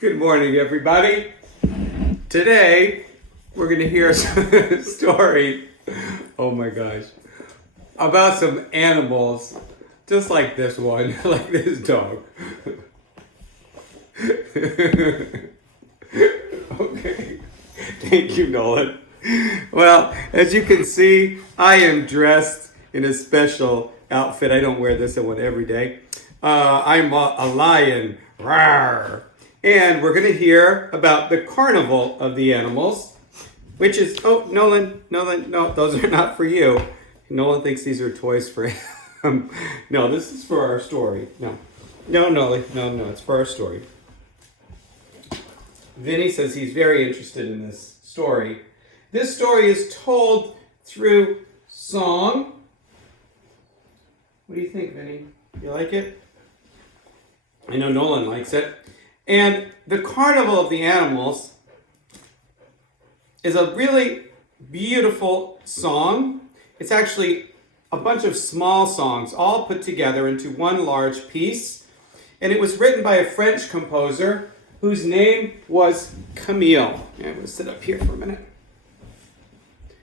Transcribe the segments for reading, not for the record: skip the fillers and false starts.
Good morning, everybody. Today, we're going to hear a story, oh my gosh, about some animals, just like this one, like this dog. Okay, thank you, Nolan. Well, as you can see, I am dressed in a special outfit. I don't wear this one every day. I'm a lion. Rawr. And we're going to hear about the Carnival of the Animals, which is, oh, Nolan, no, those are not for you. Nolan thinks these are toys for him. No, this is for our story. No, Nolan, no, it's for our story. Vinny says he's very interested in this story. This story is told through song. What do you think, Vinny? You like it? I know Nolan likes it. And the Carnival of the Animals is a really beautiful song. It's actually a bunch of small songs all put together into one large piece. And it was written by a French composer whose name was Camille. I'm going to sit up here for a minute.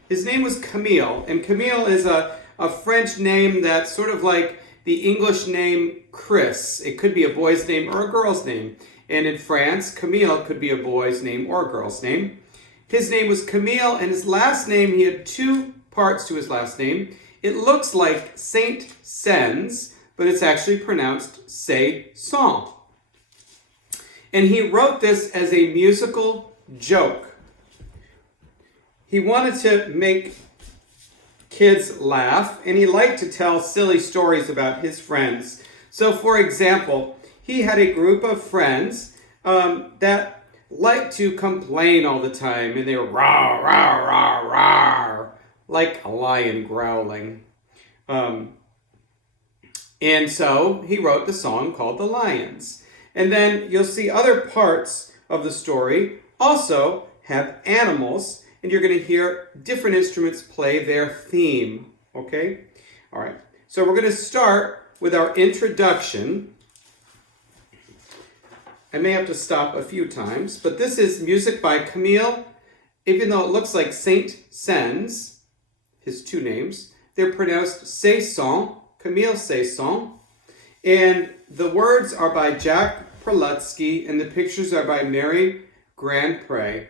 His name was Camille. And Camille is a French name that's sort of like the English name Chris. It could be a boy's name or a girl's name. And in France, Camille could be a boy's name or a girl's name. His name was Camille, and his last name, he had two parts to his last name. It looks like Saint Saëns, but it's actually pronounced Saint. And he wrote this as a musical joke. He wanted to make kids laugh, and he liked to tell silly stories about his friends. So, for example, he had a group of friends that liked to complain all the time, and they were rah, rah, rah, rah, like a lion growling. And so he wrote the song called The Lions. And then you'll see other parts of the story also have animals, and you're going to hear different instruments play their theme, okay? All right, so we're going to start with our introduction. I may have to stop a few times, but this is music by Camille. Even though it looks like Saint Saëns, his two names, they're pronounced Saëns, Camille Saëns. And the words are by Jack Prelutsky, and the pictures are by Mary Grandpré.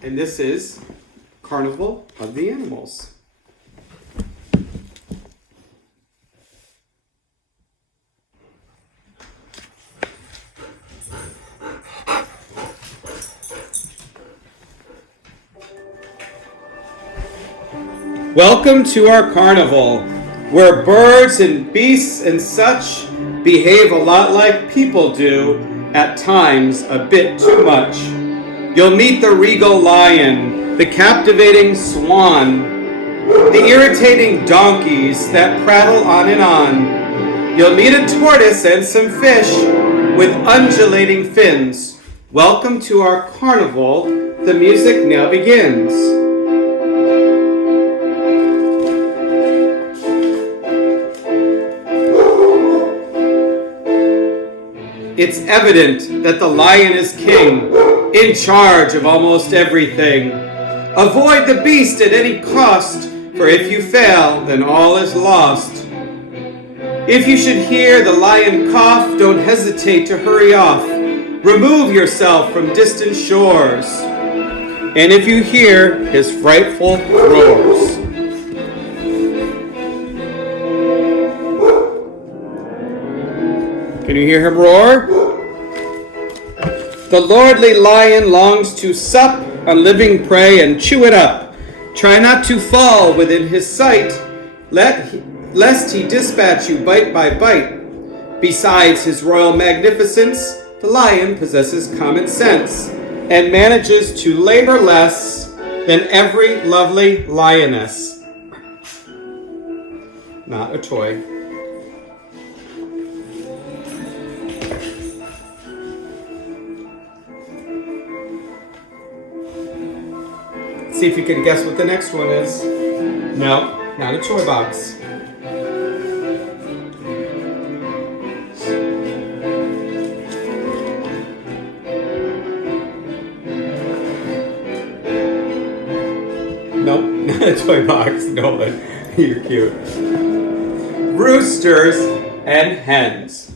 And this is Carnival of the Animals. Welcome to our carnival, where birds and beasts and such behave a lot like people do, at times a bit too much. You'll meet the regal lion, the captivating swan, the irritating donkeys that prattle on and on. You'll meet a tortoise and some fish with undulating fins. Welcome to our carnival. The music now begins. It's evident that the lion is king, in charge of almost everything. Avoid the beast at any cost, for if you fail, then all is lost. If you should hear the lion cough, don't hesitate to hurry off. Remove yourself from distant shores. And if you hear his frightful roars. Can you hear him roar? The lordly lion longs to sup on living prey and chew it up. Try not to fall within his sight, lest he dispatch you bite by bite. Besides his royal magnificence, the lion possesses common sense and manages to labor less than every lovely lioness. Not a toy. See if you can guess what the next one is. No, not a toy box. toy box, Nolan. You're cute. Roosters and hens.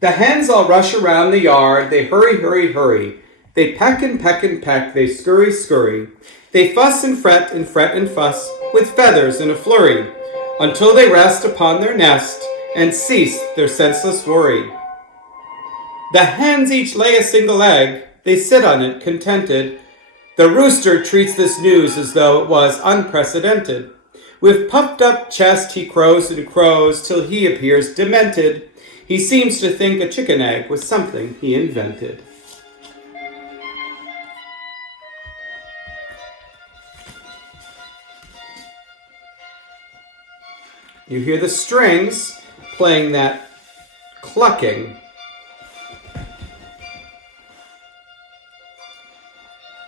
The hens all rush around the yard. They hurry, hurry, hurry. They peck and peck and peck. They scurry, scurry. They fuss and fret and fret and fuss with feathers in a flurry, until they rest upon their nest and cease their senseless worry. The hens each lay a single egg. They sit on it contented. The rooster treats this news as though it was unprecedented. With puffed up chest he crows and crows till he appears demented. He seems to think a chicken egg was something he invented. You hear the strings playing that clucking.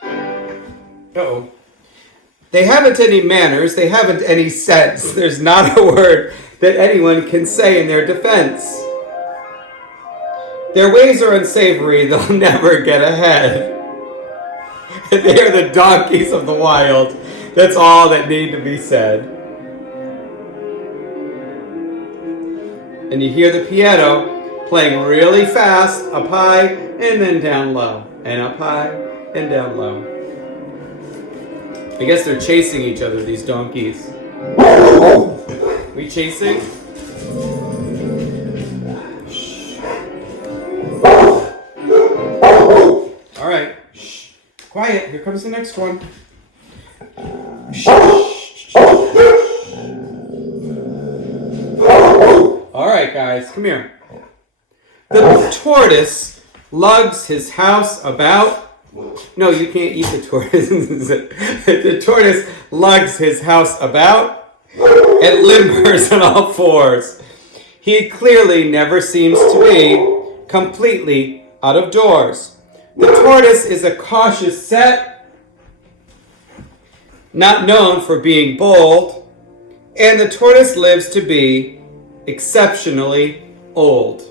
Uh-oh. They haven't any manners, they haven't any sense. There's not a word that anyone can say in their defense. Their ways are unsavory, they'll never get ahead. They are the donkeys of the wild. That's all that need to be said. And you hear the piano playing really fast, up high and then down low, and up high and down low. I guess they're chasing each other, these donkeys. We chasing? Shh. All right. Shh. Quiet. Here comes the next one. Shh. All right, guys, come here. The tortoise lugs his house about. No, you can't eat the tortoise. The tortoise lugs his house about and limbers on all fours. He clearly never seems to be completely out of doors. The tortoise is a cautious set, not known for being bold, and the tortoise lives to be exceptionally old.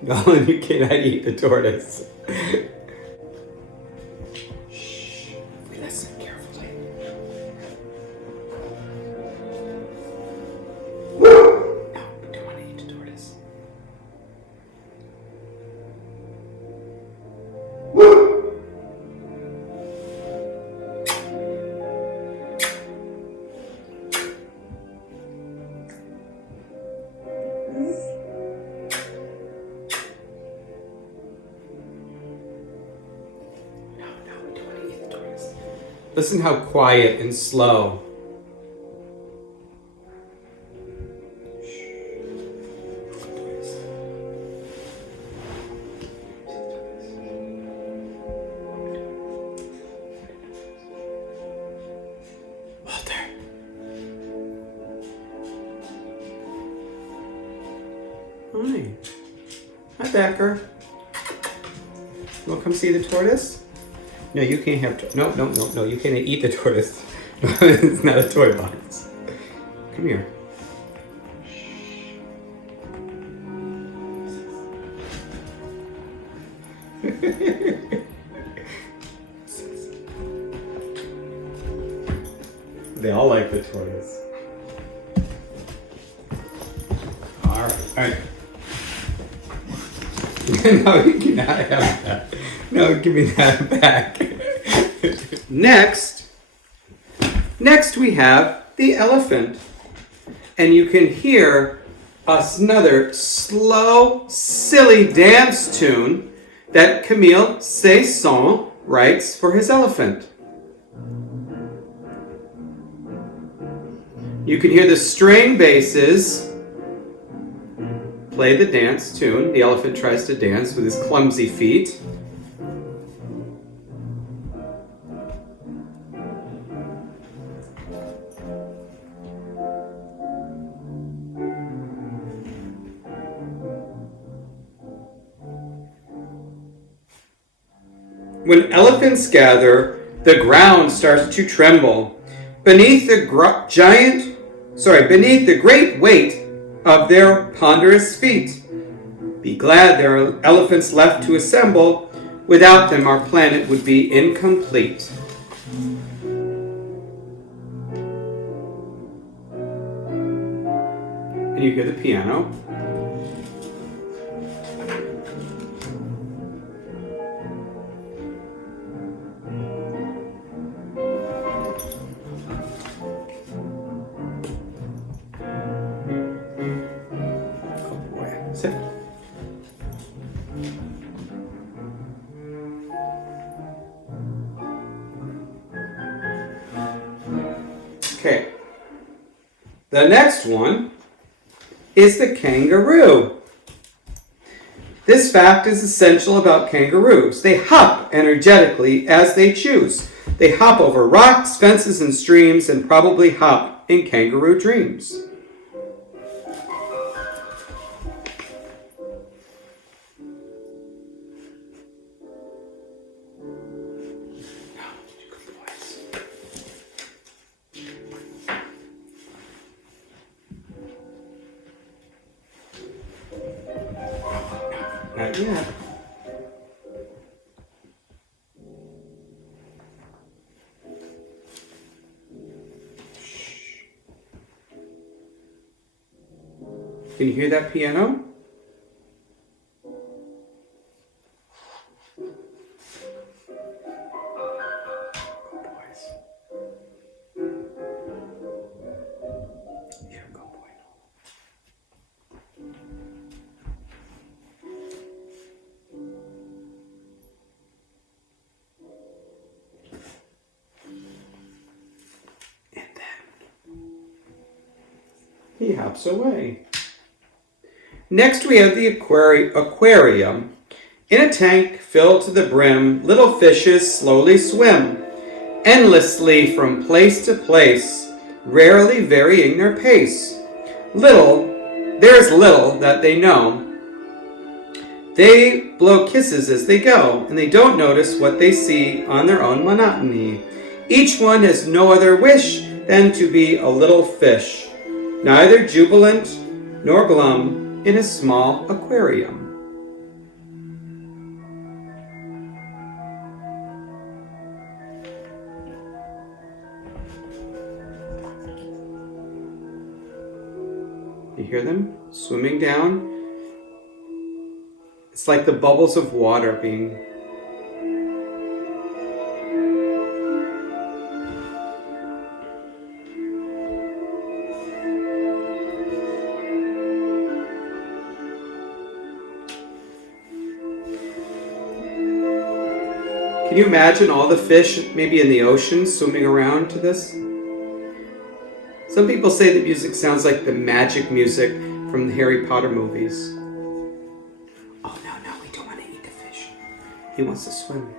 Nolan, you cannot eat the tortoise. Shh. Listen carefully. No, we don't want to eat the tortoise. Listen how quiet and slow. Walter. Hi. Hi, Becker. You want to come see the tortoise? No, you can't have... No, you can't eat the tortoise. It's not a toy box. Come here. They all like the tortoise. All right. No, you cannot have that. No, give me that back. Next we have the elephant. And you can hear another slow, silly dance tune that Camille Saint-Saëns writes for his elephant. You can hear the string basses play the dance tune. The elephant tries to dance with his clumsy feet. When elephants gather, the ground starts to tremble beneath the great weight of their ponderous feet. Be glad there are elephants left to assemble. Without them, our planet would be incomplete. Can you hear the piano? Good boy. Sit. Okay. The next one is the kangaroo. This fact is essential about kangaroos. They hop energetically as they choose. They hop over rocks, fences, and streams, and probably hop in kangaroo dreams. Not yet. Can you hear that piano? He hops away. Next we have the aquarium. In a tank filled to the brim, little fishes slowly swim, endlessly from place to place, rarely varying their pace. There's little that they know. They blow kisses as they go, and they don't notice what they see on their own monotony. Each one has no other wish than to be a little fish, neither jubilant nor glum, in a small aquarium. You hear them swimming down? It's like the bubbles of water being... Can you imagine all the fish maybe in the ocean swimming around to this? Some people say the music sounds like the magic music from the Harry Potter movies. Oh no, we don't want to eat the fish. He wants to swim.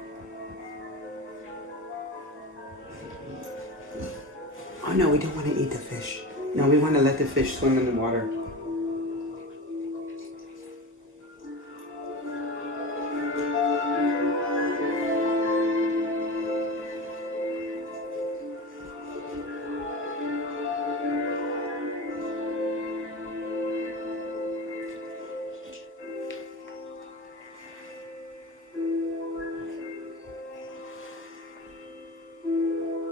Oh no, we don't want to eat the fish. No, we want to let the fish swim in the water.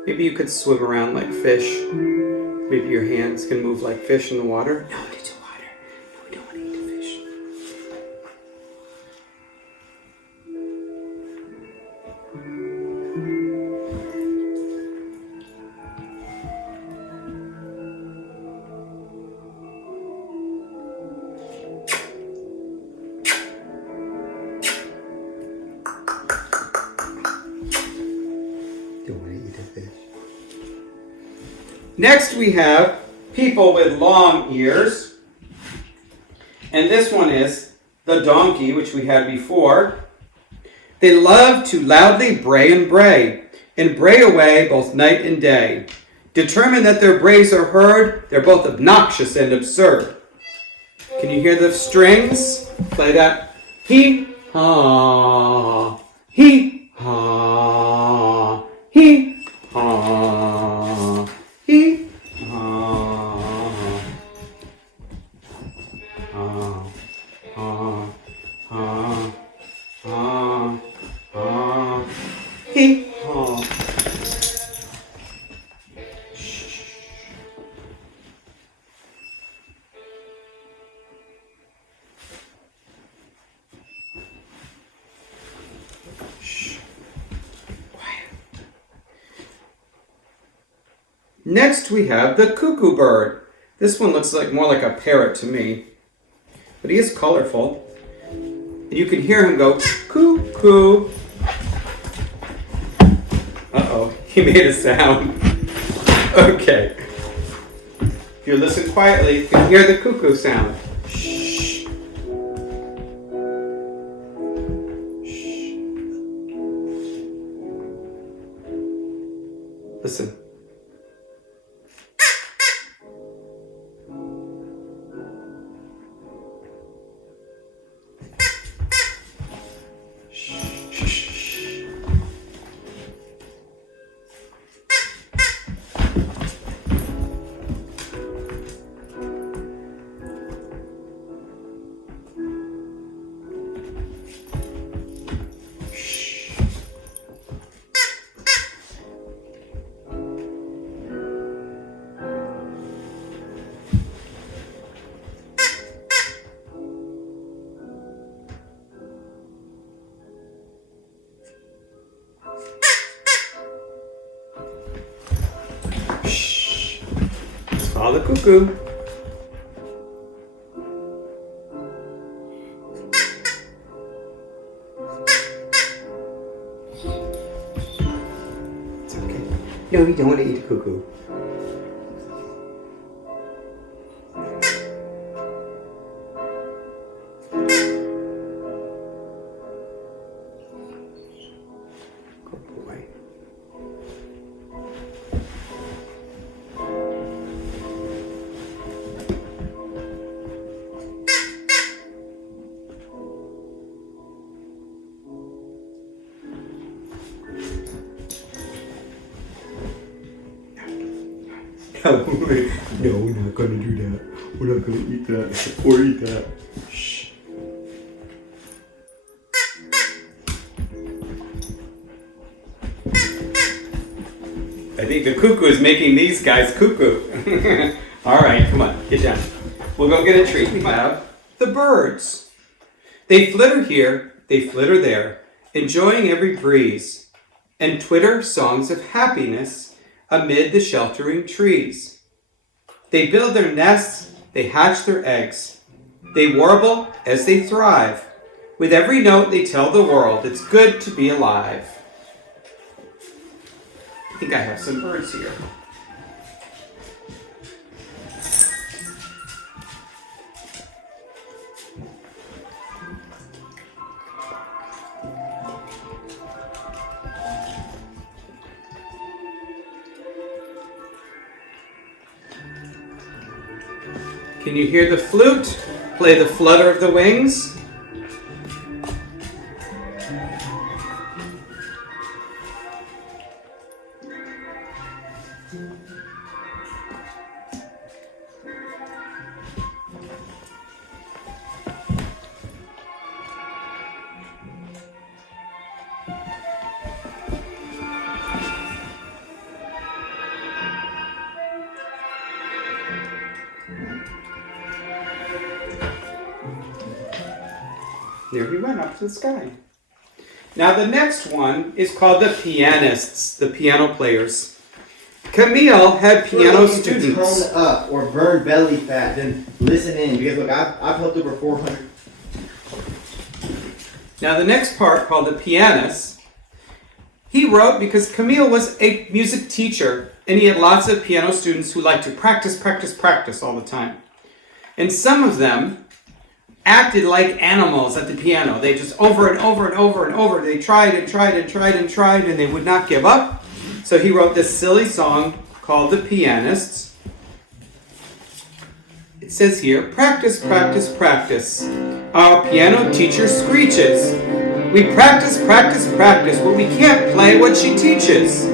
Maybe you could swim around like fish. Maybe your hands can move like fish in the water. No, it's water. No, we don't want to eat the fish. Don't want to eat a fish. Next we have people with long ears. And this one is the donkey, which we had before. They love to loudly bray and bray away both night and day. Determined that their brays are heard, they're both obnoxious and absurd. Can you hear the strings? Play that. He, ha, he, ha, he, ha, he, ha, ha, ha, ha, ha, ha, he, ha. Next we have the cuckoo bird. This one looks like more like a parrot to me, but he is colorful. You can hear him go cuckoo. Uh-oh, he made a sound. Okay. If you listen quietly, you can hear the cuckoo sound. Shh. Shh. Listen. Follow the cuckoo. It's okay. No, you don't want to eat the cuckoo. Good boy. No, we're not going to do that. We're not going to eat that or eat that. Shh. I think the cuckoo is making these guys cuckoo. All right, come on, get down. We'll go get a treat. We have the birds. They flitter here, they flitter there, enjoying every breeze, and twitter songs of happiness amid the sheltering trees. They build their nests, they hatch their eggs. They warble as they thrive. With every note they tell the world it's good to be alive. I think I have some birds here. Can you hear the flute play the flutter of the wings? There he went up to the sky. Now the next one is called the pianists, the piano players. Camille had piano students. Tone up or burn belly fat, then listen in. Because look, I've helped over 400. Now the next part, called the pianists, he wrote because Camille was a music teacher and he had lots of piano students who liked to practice all the time. And some of them acted like animals at the piano. They just over and over. They tried and they would not give up. So he wrote this silly song called The Pianists. It says here, practice. Our piano teacher screeches. We practice, but we can't play what she teaches.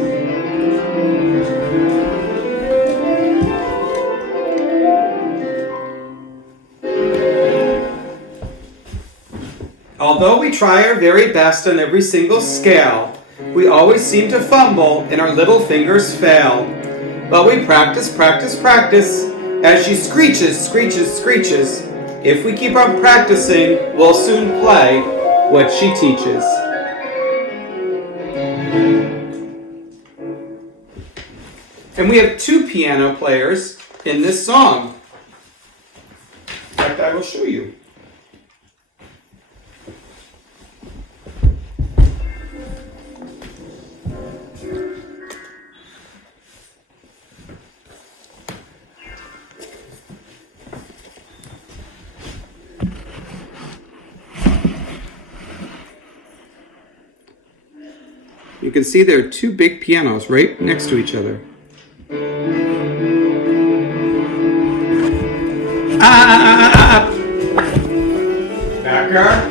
Although we try our very best on every single scale, we always seem to fumble and our little fingers fail. But we practice, as she screeches. If we keep on practicing, we'll soon play what she teaches. And we have 2 piano players in this song. In fact, I will show you. You can see there are 2 big pianos right next to each other. Backer.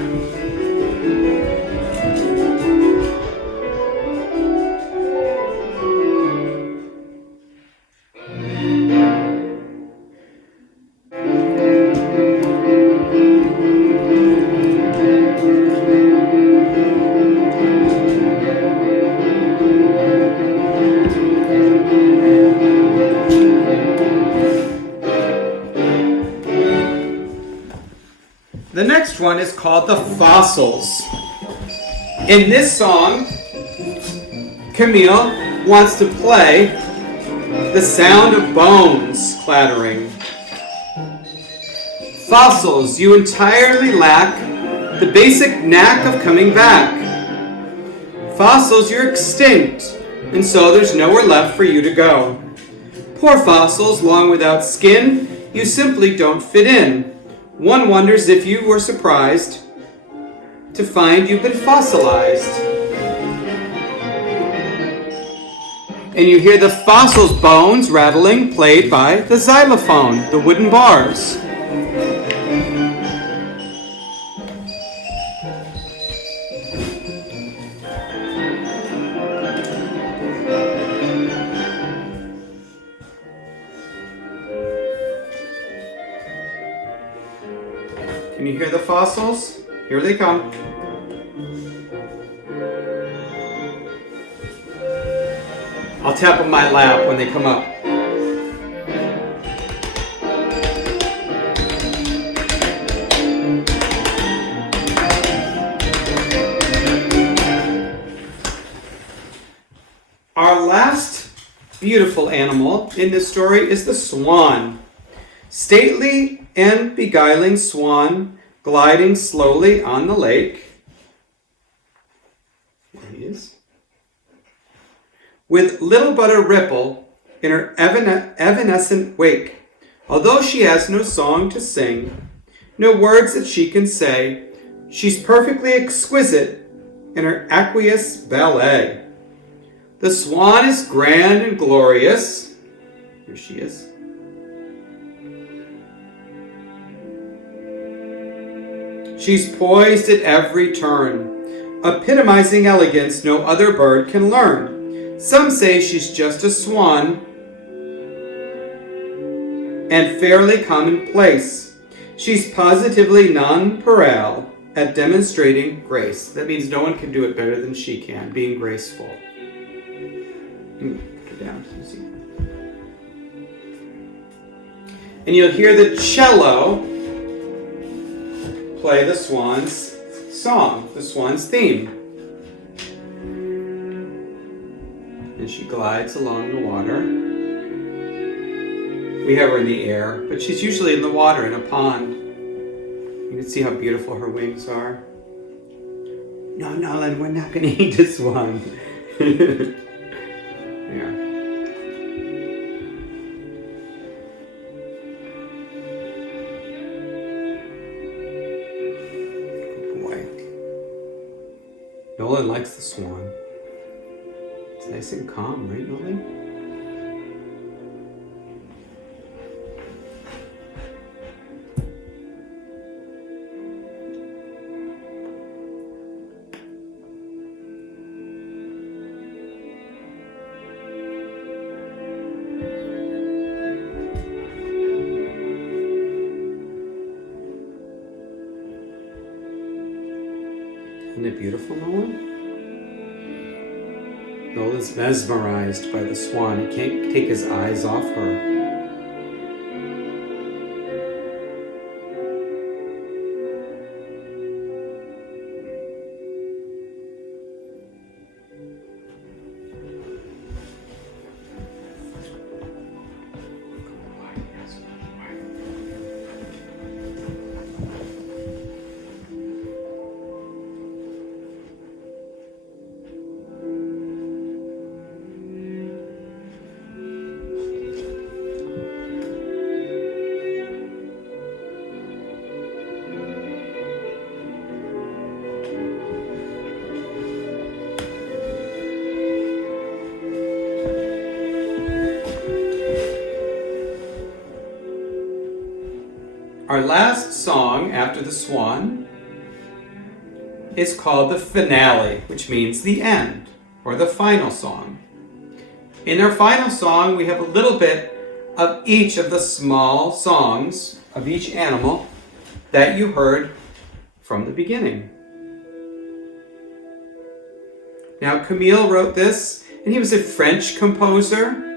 The next one is called The Fossils. In this song, Camille wants to play the sound of bones clattering. Fossils, you entirely lack the basic knack of coming back. Fossils, you're extinct, and so there's nowhere left for you to go. Poor fossils, long without skin, you simply don't fit in. One wonders if you were surprised to find you've been fossilized. And you hear the fossils' bones rattling, played by the xylophone, the wooden bars. Can you hear the fossils? Here they come. I'll tap on my lap when they come up. Our last beautiful animal in this story is the swan. Stately and beguiling swan gliding slowly on the lake. There he is. With little but a ripple in her evanescent wake. Although she has no song to sing, no words that she can say, she's perfectly exquisite in her aqueous ballet. The swan is grand and glorious. Here she is. She's poised at every turn, epitomizing elegance no other bird can learn. Some say she's just a swan and fairly commonplace. She's positively nonpareil at demonstrating grace. That means no one can do it better than she can, being graceful. Put her down, Susie. And you'll hear the cello play the swan's song, the swan's theme. And she glides along the water. We have her in the air, but she's usually in the water in a pond. You can see how beautiful her wings are. No, Nolan, we're not going to eat this one. There. Nolan likes the swan. It's nice and calm, right, Nolan? Isn't it beautiful, Nolan? Nolan's mesmerized by the swan. He can't take his eyes off her. our last song after the swan is called the finale, which means the end, or the final song. In our final song, we have a little bit of each of the small songs of each animal that you heard from the beginning. Now, Camille wrote this, and he was a French composer.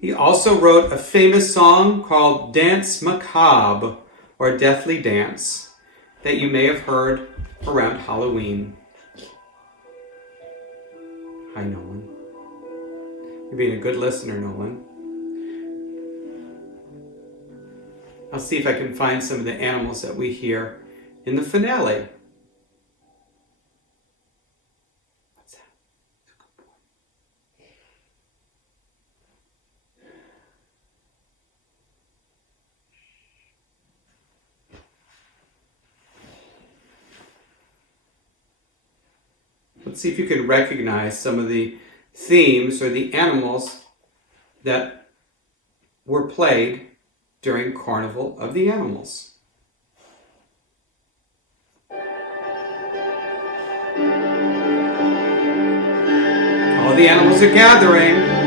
He also wrote a famous song called Danse Macabre, or Deathly Dance, that you may have heard around Halloween. Hi, Nolan. You're being a good listener, Nolan. I'll see if I can find some of the animals that we hear in the finale. What's that? Let's see if you can recognize some of the themes or the animals that were played during Carnival of the Animals. All the animals are gathering.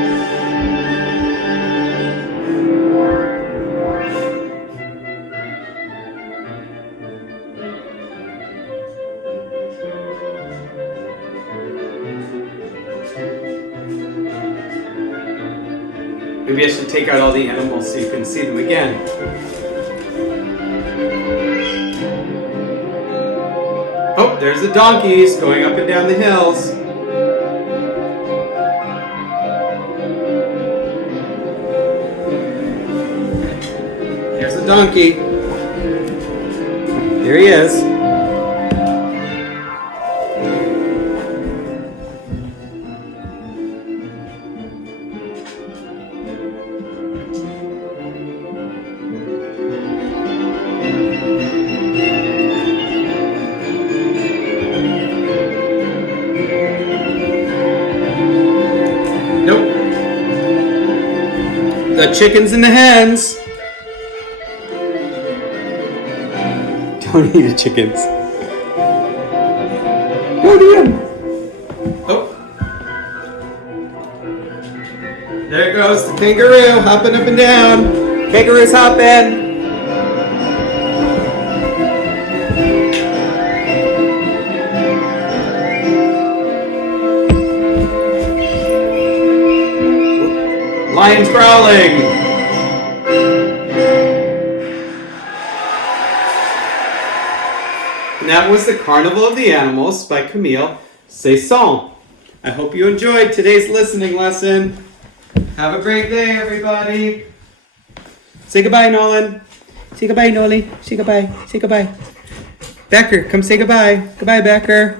Maybe I should take out all the animals so you can see them again. Oh, there's the donkeys going up and down the hills. There's the donkey. There he is. The chickens and the hens. Don't eat the chickens. Don't eat them. Oh. There goes the kangaroo hopping up and down. Kangaroo's hopping. Lions growling. And that was the Carnival of the Animals by Camille Saint-Saëns. I hope you enjoyed today's listening lesson. Have a great day, everybody. Say goodbye, Nolan. Say goodbye, Noli. Say goodbye. Say goodbye. Becker, come say goodbye. Goodbye, Becker.